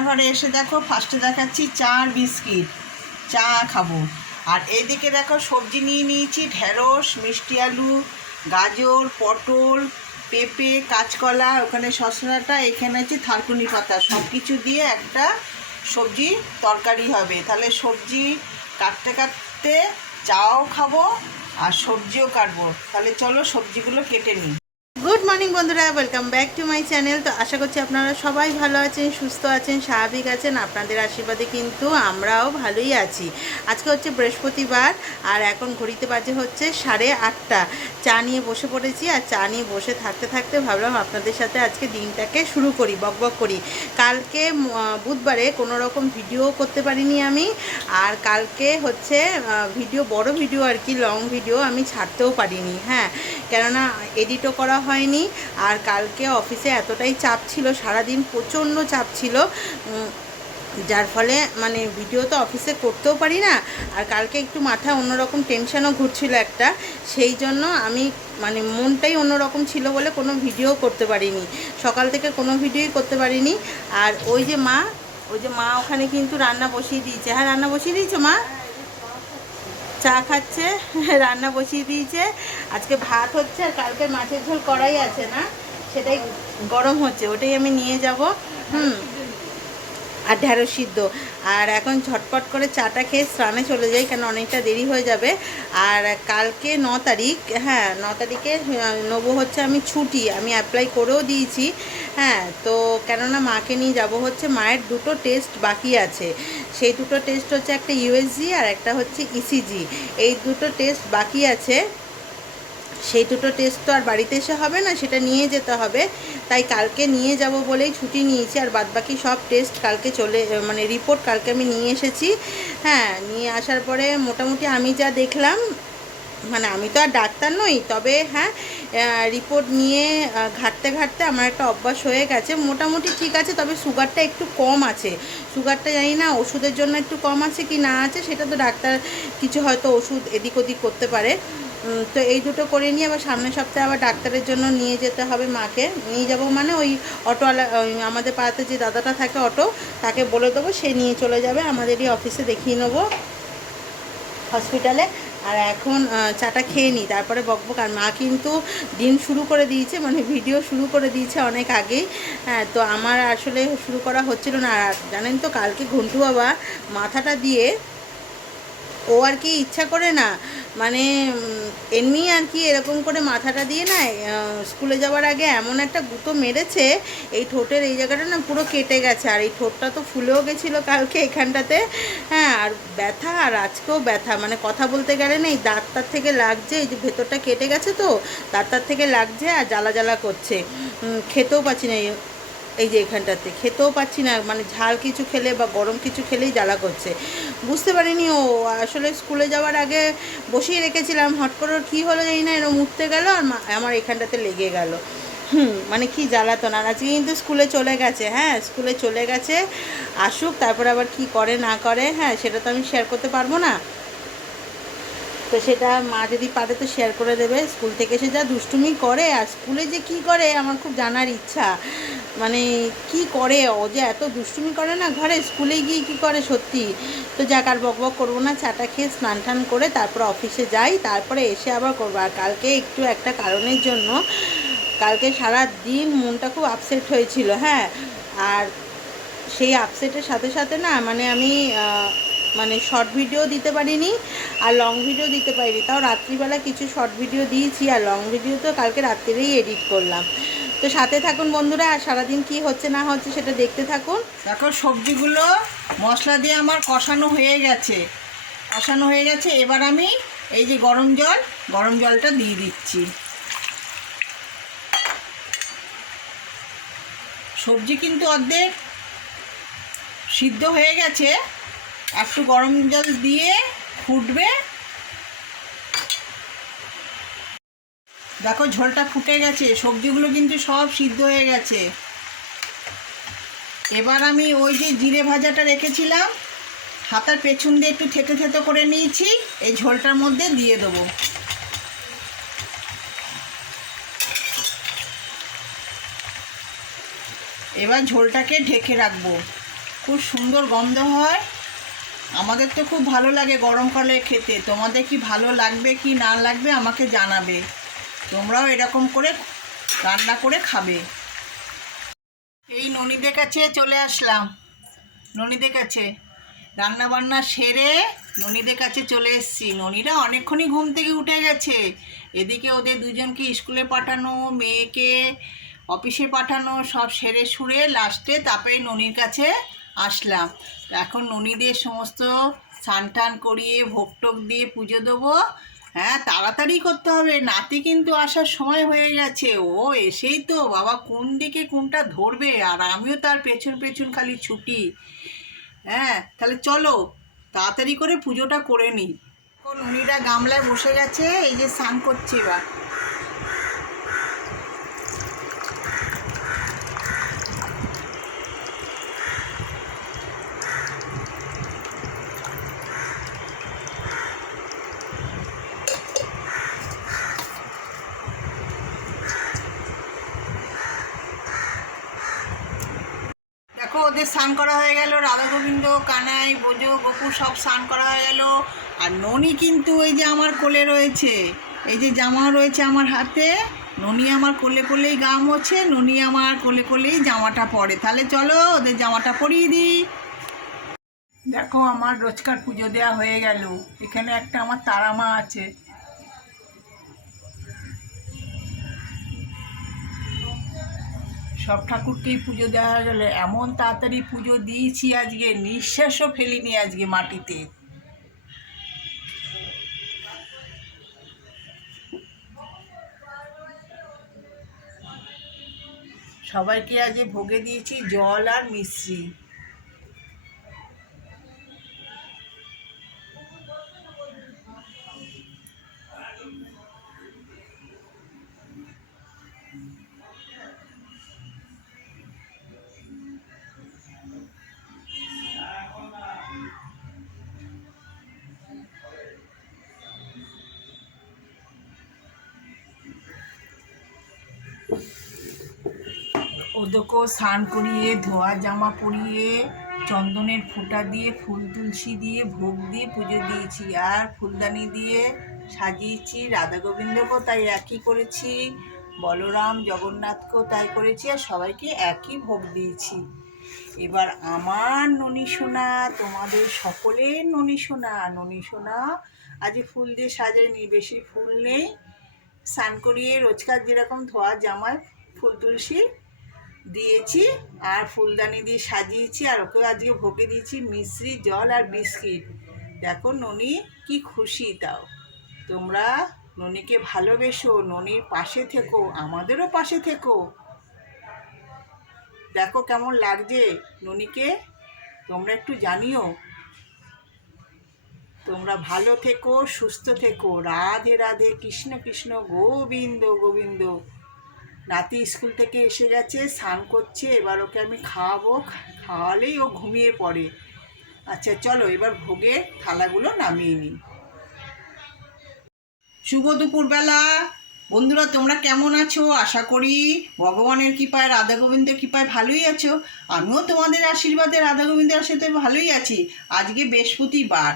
রান্নাঘরে এসে দেখো ফার্স্টে দেখাচ্ছি চা আর বিস্কিট। চা খাবো। আর এইদিকে দেখো সবজি নিয়ে নিয়েছি, ঢেঁড়স, মিষ্টি আলু, গাজর, পটল, পেঁপে, কাঁচকলা, ওখানে শসা, এখানে আছে থারকুনি পাতা। সব কিছু দিয়ে একটা সবজি তরকারি হবে। তাহলে সবজি কাটতে কাটতে চাও খাবো আর সবজিও কাটবো। তাহলে চলো সবজিগুলো কেটে নিই। গুড মর্নিং বন্ধুরা, welcome back to my channel. তো আশা করছি আপনারা সবাই ভালো আছেন, সুস্থ আছেন, স্বাভাবিক আছেন। আপনাদের আশীর্বাদে কিন্তু আমরাও ভালোই আছি। আজকে হচ্ছে বৃহস্পতিবার আর এখন ঘড়িতে বাজে হচ্ছে 8:30। চা নিয়ে বসে পড়েছি আর চা নিয়ে বসে থাকতে থাকতে ভাবলাম আপনাদের সাথে আজকে দিনটাকে শুরু করি, বকবক করি। কালকে বুধবারে কোনো রকম ভিডিও করতে পারিনি আমি। আর কালকে হচ্ছে ভিডিও, বড় ভিডিও আর কি, লং ভিডিও আমি ছাড়তেও পারিনি। হ্যাঁ, কেননা এডিটও করা হয়নি। আর কালকে অফিসে এতটাই চাপ ছিল, সারাদিন প্রচণ্ড চাপ ছিল, যার ফলে মানে ভিডিও তো অফিসে করতেও পারি না। আর কালকে একটু মাথা অন্যরকম টেনশনও ঘুরছিল একটা, সেই জন্য আমি মানে মনটাই অন্যরকম ছিল বলে কোনো ভিডিও করতে পারিনি, সকাল থেকে কোনো ভিডিওই করতে পারিনি। আর ওই যে মা ওখানে কিন্তু রান্না বসিয়ে দিয়েছে। হ্যাঁ, রান্না বসিয়ে দিয়েছে মা, চা খাচ্ছে, রান্না বসিয়ে দিয়েছে। আজকে ভাত হচ্ছে আর কালকে মাছের ঝোল কড়াই আছে না, সেটাই গরম হচ্ছে, ওটাই আমি নিয়ে যাব। আর ঢেঁড়স সিদ্ধ। আর এখন ঝটপট করে চাটা খেয়ে স্নানে চলে যাই, কেন অনেকটা দেরি হয়ে যাবে। আর কালকে 9 তারিখ, হ্যাঁ 9 তারিখে নেবো হচ্ছে আমি ছুটি, আমি অ্যাপ্লাই করেও দিয়েছি। হ্যাঁ, তো কেননা মাকে নিয়ে যাব হচ্ছে, মায়ের দুটো টেস্ট বাকি আছে। সেই দুটো টেস্ট হচ্ছে একটা ইউএসজি আর একটা হচ্ছে ইসিজি। এই দুটো টেস্ট বাকি আছে। সেই দুটো টেস্ট তো আর বাড়িতে এসে হবে না, সেটা নিয়ে যেতে হবে। তাই কালকে নিয়ে যাব বলেই ছুটি নিয়েছি। আর বাদবাকি সব টেস্ট কালকে মানে রিপোর্ট কালকে আমি নিয়ে এসেছি। হ্যাঁ, নিয়ে আসার পরে মোটামুটি আমি যা দেখলাম, মানে আমি তো আর ডাক্তার নই, তবে হ্যাঁ রিপোর্ট নিয়ে ঘাঁটতে ঘাঁটতে আমার একটা অভ্যাস হয়ে গেছে। মোটামুটি ঠিক আছে, তবে সুগারটা একটু কম আছে। সুগারটা জানি না ওষুধের জন্য একটু কম আছে কি না আছে, সেটা তো ডাক্তার কিছু হয়তো ওষুধ এদিক ওদিক করতে পারে। তো এই দুটো করে নিয়ে আবার সামনের সপ্তাহে আবার ডাক্তারের জন্য নিয়ে যেতে হবে মাকে। নিয়ে যাব মানে ওই অটোওয়ালা, আমাদের পাড়াতে যে দাদাটা থাকে অটো, তাকে বলে দেবো, সে নিয়ে চলে যাবে, আমাদেরই অফিসে দেখিয়ে নেবো হসপিটালে। আর এখন চাটা খেয়ে নিই, তারপরে বকবক। আর মা কিন্তু দিন শুরু করে দিয়েছে, মানে ভিডিও শুরু করে দিয়েছে অনেক আগেই। হ্যাঁ, তো আমার আসলে শুরু করা হচ্ছিল না। আর জানেন তো কালকে ঘন্টু বাবা মাথাটা দিয়ে, ও আর কি ইচ্ছা করে না, মানে এমনি আর কি এরকম করে মাথাটা দিয়ে না, স্কুলে যাওয়ার আগে এমন একটা গুঁতো মেরেছে, এই ঠোঁটের এই জায়গাটা না পুরো কেটে গেছে। আর এই ঠোঁটটা তো ফুলেও গেছিলো কালকে এখানটাতে। হ্যাঁ, আর ব্যথা, আর আজকেও ব্যথা, মানে কথা বলতে গেলে না এই দাঁতটার থেকে লাগছে, এই যে ভেতরটা কেটে গেছে তো দাঁতটার থেকে লাগছে, আর জ্বালা জ্বালা করছে। খেতেও পাচ্ছি না, এই যে এখানটাতে খেতেও পাচ্ছি না, মানে ঝাল কিছু খেলে বা গরম কিছু খেলেই জ্বালা করছে। বুঝতে পারিনি ও আসলে স্কুলে যাওয়ার আগে বসিয়ে রেখেছিলাম, হট করে কী হলো জানি না, এরকম উঠতে গেল আর আমার এখানটাতে লেগে গেল। মানে কি জ্বালাতন। আর আজকে কিন্তু স্কুলে চলে গেছে, হ্যাঁ স্কুলে চলে গেছে, আসুক তারপরে আবার কি করে না করে, হ্যাঁ সেটা তো আমি শেয়ার করতে পারবো না। তো সেটা মা যদি পারে তো শেয়ার করে দেবে। স্কুল থেকে এসে যা দুষ্টুমি করে, আর স্কুলে যে কি করে আমার খুব জানার ইচ্ছা, মানে কি করে ও, যে এত দুষ্টুমি করে না ঘরে, স্কুলে গিয়ে কি করে সত্যি। তো যাক, আর বকবক করবো না, চাটা খেয়ে স্নান টান করে তারপর অফিসে যাই, তারপরে এসে আবার করবো। আর কালকে একটু একটা কারণের জন্য কালকে সারা দিন মনটা খুব আপসেট হয়েছিল। হ্যাঁ, আর সেই আপসেটের সাথে সাথে না, মানে আমি মানে শর্ট ভিডিও দিতে পারিনি আর লং ভিডিও দিতে পারিনি। তাও রাত্রিবেলা কিছু শর্ট ভিডিও দিয়েছি, আর লং ভিডিও তো কালকে রাত্রিরেই এডিট করলাম। তো সাথে থাকুন বন্ধুরা, আর সারাদিন কি হচ্ছে না হচ্ছে সেটা দেখতে থাকুন। দেখো সবজিগুলো মশলা দিয়ে আমার কষানো হয়ে গেছে, এবার আমি এই যে গরম জলটা দিয়ে দিচ্ছি। সবজি কিন্তু অর্ধেক সিদ্ধ হয়ে গেছে, একটু গরম জল দিয়ে ফুটবে। দেখো ঝোলটা ফুটে গেছে, সবজিগুলো কিন্তু সব সিদ্ধ হয়ে গেছে। এবার আমি ওই যে জিরে ভাজাটা রেখেছিলাম, হাতার পেছন দিয়ে একটু থেতো থেতো করে নিয়েছি, এই ঝোলটার মধ্যে দিয়ে দেবো। এবার ঝোলটাকে ঢেকে রাখবো। খুব সুন্দর গন্ধ হয়। আমাদের তো খুব ভালো লাগে গরমকালে খেতে। তোমাদের কি ভালো লাগবে কি না লাগবে আমাকে জানাবে। তোমরাও এরকম করে রান্না করে খাবে। এই ননীদের কাছে চলে আসলাম। ননীদের কাছে রান্না বান্না সেরে ননীদের কাছে চলে এসেছি। ননীরা অনেকক্ষণই ঘুম থেকে উঠে গেছে। এদিকে ওদের দুজনকে স্কুলে পাঠানো, মেয়েকে অফিসে পাঠানো, সব সেরে সুরে লাস্টে তারপরে ননীর কাছে আসলাম। এখন ননীদের সমস্ত স্নান টান করিয়ে ভোগ টোক দিয়ে পুজো দেবো। হ্যাঁ, তাড়াতাড়ি করতে হবে, নাতি কিন্তু আসার সময় হয়ে গেছে। ও এসেই তো বাবা কোন দিকে কোনটা ধরবে, আর আমিও তার পেছন পেছন খালি ছুটি। হ্যাঁ, তাহলে চলো তাড়াতাড়ি করে পুজোটা করে নিই। এখন উনিরা গামলায় বসে গেছে, এই যে স্নান করছে এবার। দেখো ওদের স্নান করা হয়ে গেল, রাধা গোবিন্দ, কানাই, বোজো, গোপু সব স্নান করা হয়ে গেল। আর ননি কিন্তু এই যে আমার কোলে রয়েছে, এই যে জামা রয়েছে আমার হাতে, ননি আমার কোলে কোলেই গা মোছে, ননি আমার কোলে কোলেই জামাটা পরে। তাহলে চলো ওদের জামাটা পরিয়ে দিই। দেখো আমার রোজকার পুজো দেওয়া হয়ে গেল। এখানে একটা আমার তারা মা আছে। সব ঠাকুরকেই পুজো দেওয়া হয়ে গেলে এমন তাড়াতাড়ি পুজো দিয়েছি আজকে, নিঃশ্বাসও ফেলিনি আজকে মাটিতে। সবাইকে আজ ভোগে দিয়েছি জল আর মিশ্রি। ওদেরকেও স্নান করিয়ে ধোয়া জামা পরিয়ে চন্দনের ফোঁটা দিয়ে ফুল তুলসী দিয়ে ভোগ দিয়ে পুজো দিয়েছি, আর ফুলদানি দিয়ে সাজিয়েছি। রাধা গোবিন্দকেও তাই একই করেছি, বলরাম জগন্নাথকেও তাই করেছি, আর সবাইকে একই ভোগ দিয়েছি। এবার আমার ননী সোনা, তোমাদের সকলের ননী সোনা, ননী সোনা আজ ফুল দিয়ে সাজায়নি, বেশি ফুল নেই। স্নান করিয়ে রোজকার যেরকম ধোয়া জামায় ফুল তুলসী দিয়েছি আর ফুলদানি দিয়ে সাজিয়েছি, আর ওকেও আজকে ভোগে দিয়েছি মিশ্রি, জল আর বিস্কিট। দেখো ননী কি খুশি। তাও তোমরা ননীকে ভালোবেসো, ননীর পাশে থেকো, আমাদেরও পাশে থেকো। দেখো কেমন লাগছে ননীকে, তোমরা একটু জানিও। তোমরা ভালো থেকো, সুস্থ থেকো। রাধে রাধে, কৃষ্ণ কৃষ্ণ, গোবিন্দ গোবিন্দ। নাতি স্কুল থেকে এসে গেছে, স্নান করছে, এবার ওকে আমি খাওয়াবো, খাওয়ালেই ও ঘুমিয়ে পড়ে। আচ্ছা চলো এবার ভোগের থালাগুলো নামিয়ে নিই। শুভ দুপুরবেলা বন্ধুরা, তোমরা কেমন আছো? আশা করি ভগবানের কৃপায়, রাধা গোবিন্দের কৃপায় ভালোই আছো। আমিও তোমাদের আশীর্বাদে, রাধা গোবিন্দের আশীর্বাদে ভালোই আছি। আজকে বৃহস্পতিবার,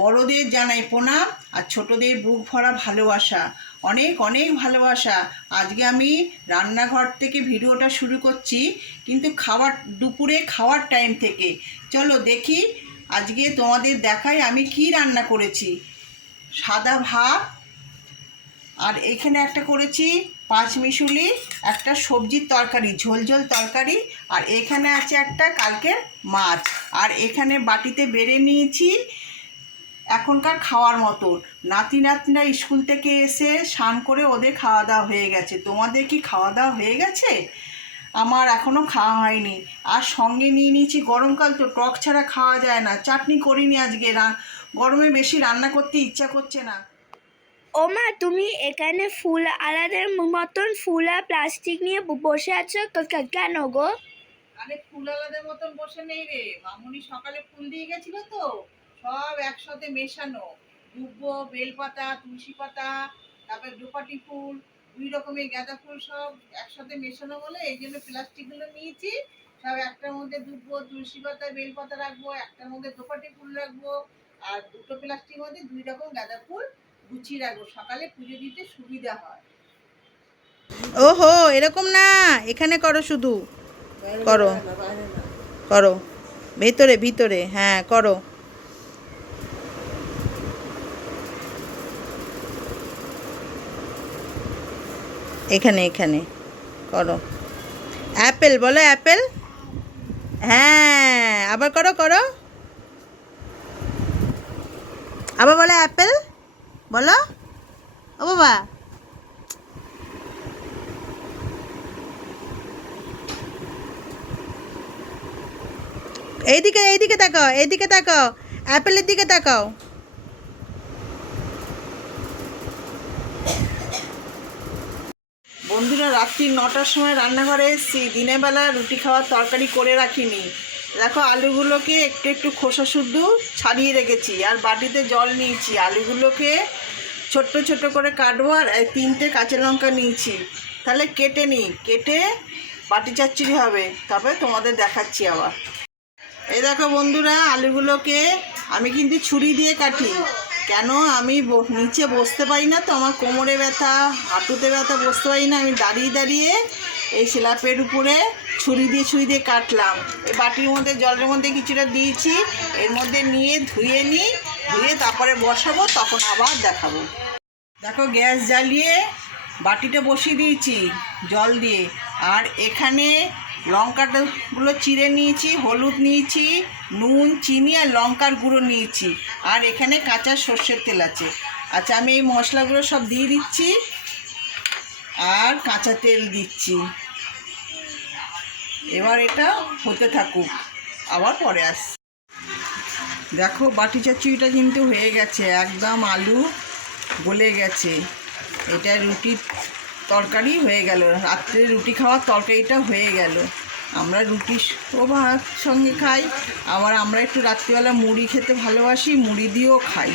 বড়দের জানাই প্রণাম আর ছোটদের বুক ভরা ভালোবাসা, অনেক অনেক ভালোবাসা। আজকে আমি রান্নাঘর থেকে ভিডিওটা শুরু করছি, কিন্তু দুপুরে খাওয়ার টাইম থেকে। চলো দেখি আজকে তোমাদের দেখাই আমি কি রান্না করেছি। সাদা ভাত, আর এখানে একটা করেছি পাঁচমিশুলি, একটা সবজির তরকারি, ঝোল ঝোল তরকারি, আর এখানে আছে একটা কালকের মাছ, আর এখানে বাটিতে বেড়ে নিয়েছি এখনকার খাওয়ার মতন। নাতি নাতনিরা স্কুল থেকে এসে স্নান করে ওদের খাওয়া দাওয়া হয়ে গেছে। তোমাদের কি খাওয়া দাওয়া হয়ে গেছে? আমার এখনও খাওয়া হয়নি। আর সঙ্গে নিয়ে নিয়েছি, গরমকাল তো টক ছাড়া খাওয়া যায় না, চাটনি করিনি আজকে, গরমে বেশি রান্না করতে ইচ্ছা করছে না। ও মা, তুমি এখানে ফুল আলাদের মতন ফুল আর প্লাস্টিক নিয়ে বসে আছো কেন গো? আরে ফুল আলাদের মতন বসে নেই রে, মামুনি সকালে ফুল দিয়ে গেছিল তো, সব একসাথে মেশানো, দুব্বো, বেলপাতা, তুলসী পাতা, তারপরে দোপাটি ফুল, দুই রকমের গাঁদা ফুল, সব একসাথে মেশানো বলে এই জন্য প্লাস্টিকগুলো নিয়েছি, সব একটার মধ্যে দুটো তুলসী পাতা বেলপাতা রাখবো, একটার মধ্যে দোপাটি ফুল রাখবো, আর দুটো প্লাস্টিকের মধ্যে 2 রকম গাঁদা ফুল গুছিয়ে রাখবো, সকালে পুজো দিতে সুবিধা হয়। ওহো, এরকম না, এখানে করো, শুধু করো করো, ভেতরে ভিতরে, হ্যাঁ করো। এখানে এখানে করো। অ্যাপেল বলো, অ্যাপেল। হ্যাঁ, আবার করো করো, আবার বলো অ্যাপেল, বলো। ও বাবা, এইদিকে এইদিকে তাকাও, এইদিকে তাকাও, অ্যাপেলের দিকে তাকাও। বন্ধুরা, রাত্রি 9টার সময় রান্নাঘরে এসেছি। দিনের বেলা রুটি খাওয়ার তরকারি করে রাখিনি। দেখো, আলুগুলোকে একটু একটু খোসা শুদ্ধ ছাড়িয়ে রেখেছি, আর বাটিতে জল নিয়েছি। আলুগুলোকে ছোট্ট ছোট্ট করে কাটবো, আর 3টে কাঁচা লঙ্কা নিয়েছি। তাহলে কেটে নিই, কেটে বাটি চচ্চড়ি হবে, তারপরে তোমাদের দেখাচ্ছি আবার। এই দেখো বন্ধুরা, আলুগুলোকে আমি কিন্তু ছুরি দিয়ে কাটি। কেন, আমি নিচে বসতে পারি না তো, আমার কোমরে ব্যথা, হাঁটুতে ব্যথা, বসতে পারি না। আমি দাঁড়িয়ে দাঁড়িয়ে এই স্ল্যাপের উপরে ছুরি দিয়ে কাটলাম। এই বাটির মধ্যে জলের মধ্যে কিছুটা দিয়েছি, এর মধ্যে নিয়ে ধুয়ে নিই, ধুয়ে তারপরে বসাবো, তখন আবার দেখাবো। দেখো, গ্যাস জ্বালিয়ে বাটিটা বসিয়ে দিয়েছি জল দিয়ে, আর এখানে লঙ্কাগুলো চিড়ে নিয়েছি, হলুদ নিয়েছি, নুন, চিনি আর লঙ্কার গুঁড়ো নিয়েছি, আর এখানে কাঁচা সর্ষের তেল আছে। আচ্ছা, আমি এই মশলাগুলো সব দিয়ে দিচ্ছি, আর কাঁচা তেল দিচ্ছি। এবার এটা হতে থাকুক, আবার পরে আসছি। দেখো, বাটি চচ্চড়িটা কিন্তু হয়ে গেছে, একদম আলু গলে গেছে। এটা রুটির তরকারি হয়ে গেল, রাত্রে রুটি খাওয়ার তরকারিটা হয়ে গেল। আমরা রুটি ও ভাত সঙ্গে খাই, আবার আমরা একটু রাত্রিবেলা মুড়ি খেতে ভালোবাসি, মুড়ি দিয়েও খাই।